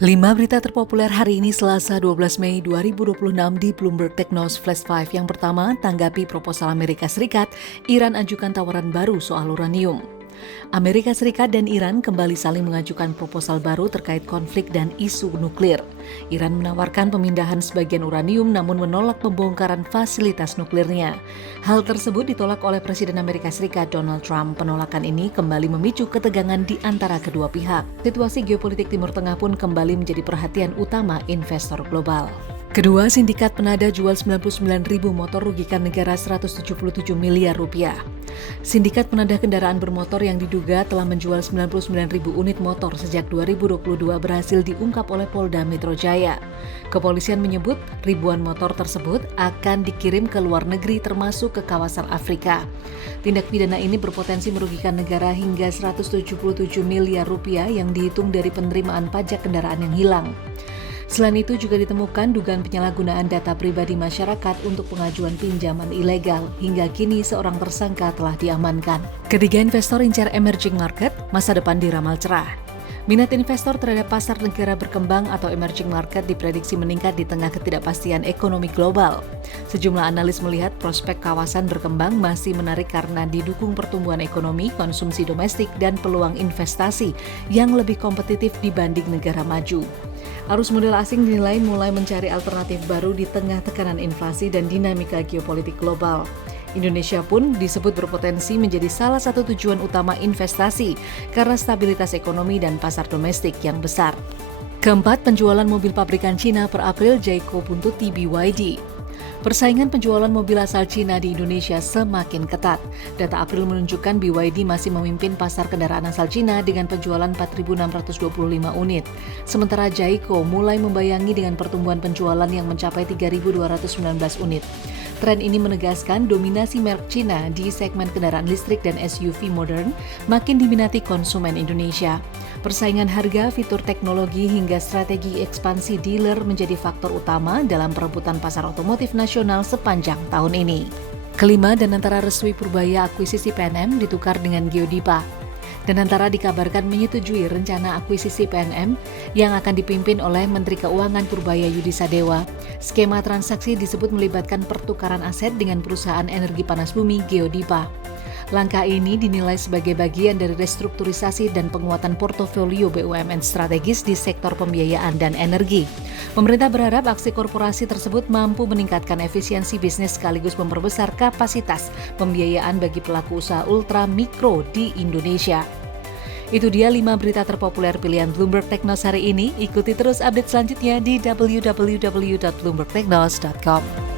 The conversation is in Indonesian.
5 berita terpopuler hari ini Selasa 12 Mei 2026 di Bloomberg Technos Flash 5. Yang pertama, tanggapi proposal Amerika Serikat, Iran ajukan tawaran baru soal uranium. Amerika Serikat dan Iran kembali saling mengajukan proposal baru terkait konflik dan isu nuklir. Iran menawarkan pemindahan sebagian uranium namun menolak pembongkaran fasilitas nuklirnya. Hal tersebut ditolak oleh Presiden Amerika Serikat Donald Trump. Penolakan ini kembali memicu ketegangan di antara kedua pihak. Situasi geopolitik Timur Tengah pun kembali menjadi perhatian utama investor global. Kedua sindikat penada jual 99.000 motor rugikan negara 177 miliar rupiah. Sindikat penada kendaraan bermotor yang diduga telah menjual 99.000 unit motor sejak 2022 berhasil diungkap oleh Polda Metro Jaya. Kepolisian menyebut ribuan motor tersebut akan dikirim ke luar negeri termasuk ke kawasan Afrika. Tindak pidana ini berpotensi merugikan negara hingga 177 miliar rupiah yang dihitung dari penerimaan pajak kendaraan yang hilang. Selain itu juga ditemukan dugaan penyalahgunaan data pribadi masyarakat untuk pengajuan pinjaman ilegal. Hingga kini seorang tersangka telah diamankan. Ketiga investor incar emerging market, masa depan diramal cerah. Minat investor terhadap pasar negara berkembang atau emerging market diprediksi meningkat di tengah ketidakpastian ekonomi global. Sejumlah analis melihat prospek kawasan berkembang masih menarik karena didukung pertumbuhan ekonomi, konsumsi domestik, dan peluang investasi yang lebih kompetitif dibanding negara maju. Arus modal asing dinilai mulai mencari alternatif baru di tengah tekanan inflasi dan dinamika geopolitik global. Indonesia pun disebut berpotensi menjadi salah satu tujuan utama investasi karena stabilitas ekonomi dan pasar domestik yang besar. Keempat, penjualan mobil pabrikan Cina per April Jayco buntuti BYD. Persaingan penjualan mobil asal Cina di Indonesia semakin ketat. Data April menunjukkan BYD masih memimpin pasar kendaraan asal Cina dengan penjualan 4.625 unit. Sementara Jayco mulai membayangi dengan pertumbuhan penjualan yang mencapai 3.219 unit. Tren ini menegaskan dominasi merek Cina di segmen kendaraan listrik dan SUV modern makin diminati konsumen Indonesia. Persaingan harga, fitur teknologi, hingga strategi ekspansi dealer menjadi faktor utama dalam perebutan pasar otomotif nasional sepanjang tahun ini. Kelima, Danantara resmi Purbaya akuisisi PNM ditukar dengan Geodipa. Danantara dikabarkan menyetujui rencana akuisisi PNM yang akan dipimpin oleh Menteri Keuangan Purbaya Yudi Sadewa. Skema transaksi disebut melibatkan pertukaran aset dengan perusahaan energi panas bumi Geodipa. Langkah ini dinilai sebagai bagian dari restrukturisasi dan penguatan portofolio BUMN strategis di sektor pembiayaan dan energi. Pemerintah berharap aksi korporasi tersebut mampu meningkatkan efisiensi bisnis sekaligus memperbesar kapasitas pembiayaan bagi pelaku usaha ultra mikro di Indonesia. Itu dia 5 berita terpopuler pilihan Bloomberg Technos hari ini. Ikuti terus update selanjutnya di www.bloombergtechnos.com.